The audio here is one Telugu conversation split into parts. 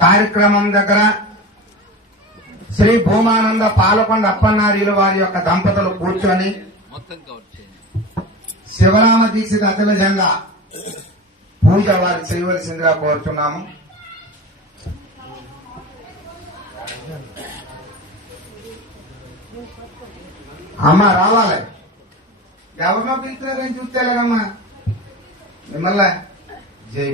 కార్యక్రమం దగ్గర శ్రీ భూమానంద పాలకొండ అప్పన్నారీలు వారి యొక్క దంపతులు కూర్చొని శివరామ దీక్షిత అతిల జెండా పూజ వారికి చేయవలసిందిగా కోరుతున్నాము అమ్మ రావాలి. ఎవరినో పిలుస్తున్నారని చూస్తేలేదమ్మా మిమ్మల్ని జై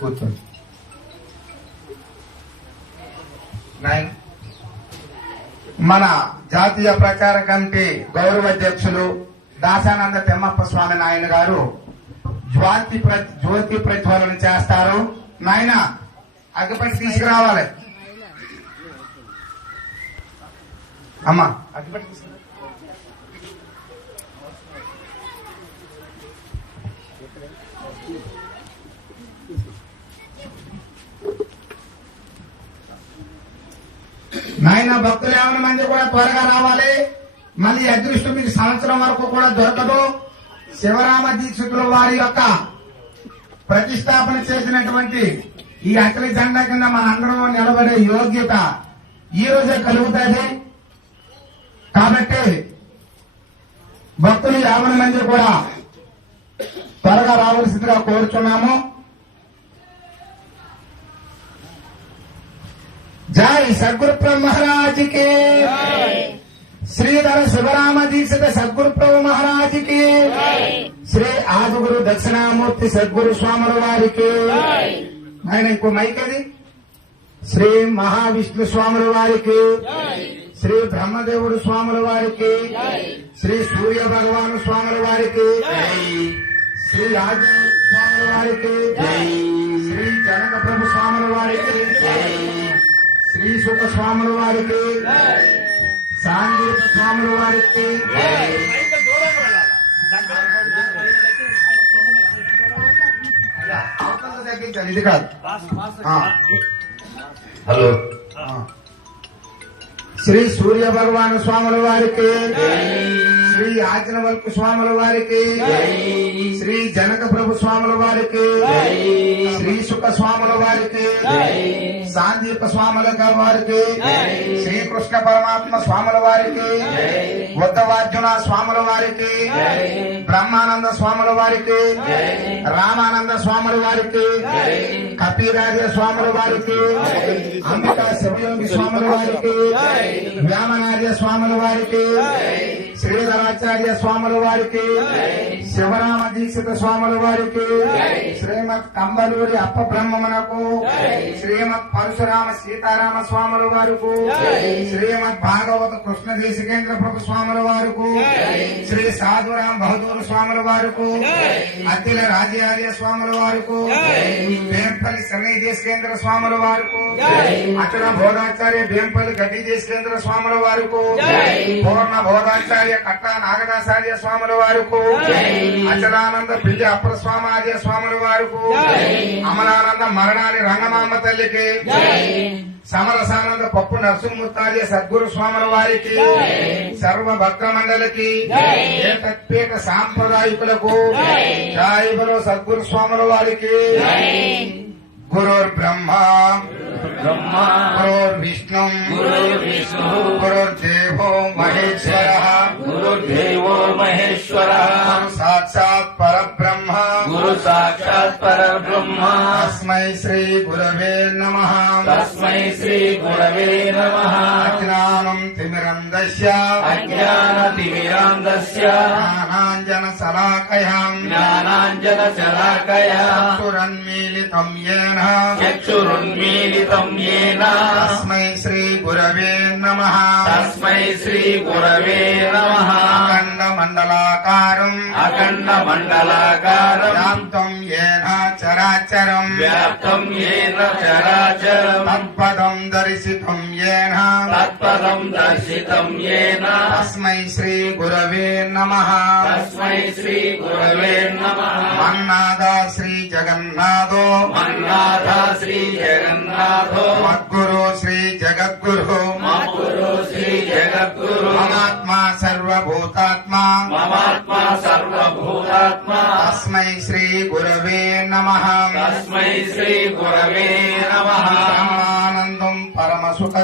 కూర్చోండి నైన్ మన జాతీయ ప్రచార కమిటీ గౌరవ అధ్యక్షులు దాసానంద తిమ్మప్ప స్వామి నాయన గారు జ్యోతి జ్యోతి ప్రజ్వలన చేస్తారు. నాయన అగ్గిపెట్టి తీసుకురావాలి. అమ్మా అగ్గిపెట్టి తీసుకురా. ఆయన భక్తులు ఏమైనా మంది కూడా త్వరగా రావాలి. మళ్ళీ అదృష్టం మీకు సంవత్సరం వరకు కూడా దొరకదు. శివరామ దీక్షితుల వారి యొక్క ప్రతిష్టాపన చేసినటువంటి ఈ అఖిల జెండా కింద మన అందరం నిలబడే యోగ్యత ఈ రోజే కలుగుతుంది. కాబట్టి భక్తులు యాభై మంది కూడా త్వరగా రావాల్సిందిగా కోరుచున్నాము. జై సద్గురు ప్రభు మహారాజ్కి శ్రీధర శివరామ దీక్షిత సద్గురు ప్రభు మహారాజ్కి శ్రీ ఆదిగురు దక్షిణామూర్తి సద్గురు స్వాముల వారికి. ఆయన ఇంకో మైక్ అది. శ్రీ మహావిష్ణు స్వాముల వారికి. శ్రీ బ్రహ్మదేవుడు స్వాముల వారికి. శ్రీ సూర్య భగవాను స్వాముల వారికి. శ్రీ రాజ స్వాముల వారికి. శ్రీ జనక ప్రభు స్వాముల వారికి. శ్రీ సుఖ స్వాముల వారికి సాంగీత స్వాముల వారికి అవతల తగ్గించాలి, ఇది కాదు ఆ. హలో ఆ. శ్రీ సూర్య భగవాను స్వాముల వారికి శ్రీ ఆజ్ఞవల్కు స్వాముల వారికి శ్రీ జనక ప్రభు స్వాముల వారికి శ్రీ సుఖ స్వాముల వారికి సాందీప స్వాముల వారికి శ్రీకృష్ణ పరమాత్మ స్వాముల వారికి ఉద్దవార్జున స్వాముల వారికి బ్రహ్మానంద స్వాముల వారికి రామానంద స్వాముల వారికి కపిరాజ స్వాముల వారికి అంబికా శివయోగి స్వాముల వారికి వ్యామనార్య స్వాముల వారికి శ్రీధరాచార్య స్వాముల వారికి శివరామ దీక్షిత స్వాముల వారికి శ్రీమద్ కంబలూరి అప్ప బ్రహ్మమునకు శ్రీమద్ పరశురామ సీతారామ స్వాముల వారికి శ్రీమద్ భాగవత కృష్ణ దేశికేంద్ర ప్రభు స్వాముల వారికి సాధురాం బహదూర్ స్వాముల వారికి అఖిల రాజార్య స్వాముల వారికి వేంపల్లి శనై దేశకేంద్ర స్వాముల వారికి అఖిల బోధాచార్య వేంపల్లి గడ్డి దేశకేంద్ర స్వాముల వారికి పూర్ణ బోధాచార్య కట్ట నాగదాచార్య స్వాముల వారికి అచలానంద పిల్లి అప్పర స్వామార్య స్వాముల వారికి అమలానంద మరణాని రంగమాంబ తల్లికి సమరసానంద పప్పు నరసింహమూర్తార్య సద్గురు స్వాముల వారికి సర్వ భక్త మండలికి ఏకత్పేట సాంప్రదాయకులకు జాయిబలో సద్గురు స్వాముల వారికి గురుర్ బ్రహ్మ బ్రహ్మ గురుర్ విష్ణు గురుర్దేవో మహేశ్వర గురుర్దేవో మహేశ్వర గురు సాక్షాత్ పరబ్రహ్మ. తస్మై శ్రీ గురవే నమ. తస్మై శ్రీ గురవే నమ. అజ్ఞానం తిమిరం దశ్య అజ్ఞానతిమిరాంధస్య జ్ఞానాంజన శలాకయాం జ్ఞానాంజన శలాకయా చక్షురన్మీలితం ఏన చక్షురున్మీలితం ఏన తస్మై శ్రీ గురవే నమ. తస్మై శ్రీ గురవే నమ. అఖండ మండలాకారం అఖండ మండలాకారం శాంతం ఏన చరాచరం వ్యాప్తం ఏన చరాచరం తత్పదం దర్శితం ఏన తత్పదం దర్శితం ఏన తస్మై శ్రీ గురవే నమ తస్మై శ్రీ గురవే నమ మన్నాద శ్రీ జగన్నాథో మన్నాథ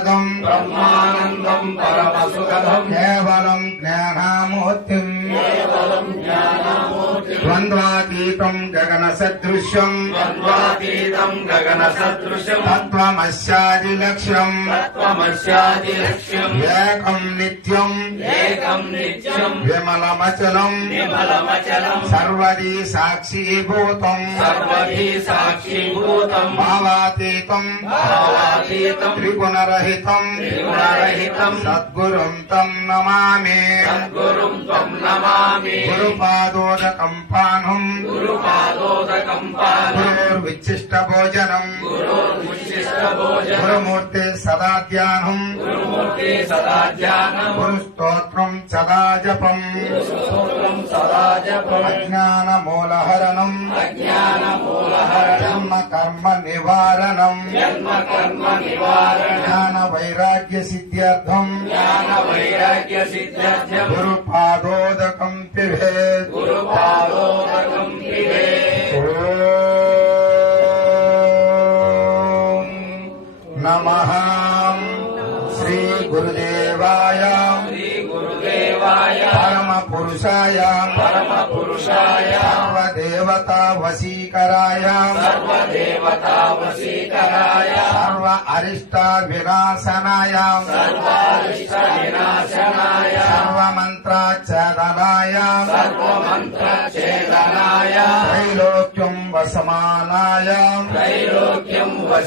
పరమసుఖదం బ్రహ్మానందం పరమసుఖదం కేవలం జ్ఞానామూర్తిం ద్వంద్వాతీతం గగన సదృశ్యం ద్వంద్వాతీతం గగన సదృశం తత్వమస్యాది లక్ష్యం తత్వమస్యాది లక్ష్యం ఏకం నిత్యం ఏకం నిత్యం విమలమచలం విమలమచలం సర్వదీ సాక్షీభూతం సర్వధీ సాక్షిభూతం భావాతీతం భావాతీతం త్రిగుణరహితం త్రిగుణరహితం సద్గురుం తం నమామి సద్గురుం త్వం నమామి గురుపాదోదకం పానం గురుపాదోదకం పాదం గురుర్విచ్చిష్ట భోజనం గురోర్ముచ్చిష్ట భోజనం గురుమూర్తి సదా ధ్యానం గురుమూర్తి సదా ధ్యానం గురుస్తోత్రం సదా జపం స్తోత్రం సదా జపం అజ్ఞాన మూలహరణం అజ్ఞాన జన్మ కర్మ నివారణం జన్మ కర్మ నివారణ జ్ఞాన వైరాగ్య సిద్ధ్యర్థం జ్ఞాన వైరాగ్య సిద్ధ్యర్థం గురుపాదోదకం పిభేత్ గురుపాదోదకం పిబే ఓం నమః శ్రీ గురుదేవాయ శ్రీ గురుదేవాయ పరమ పురుషాయ పరమ పురుషాయ సర్వదేవతా వశీకరాయ సర్వదేవతా వశీకరాయ సర్వ అరిష్ట వినాశనాయ సర్వారిష్ట వినాశనాయ సర్వమంత్ర ఛేదనాయ త్రైలోక్యం వసమానాయ త్రైలోక్యం వశ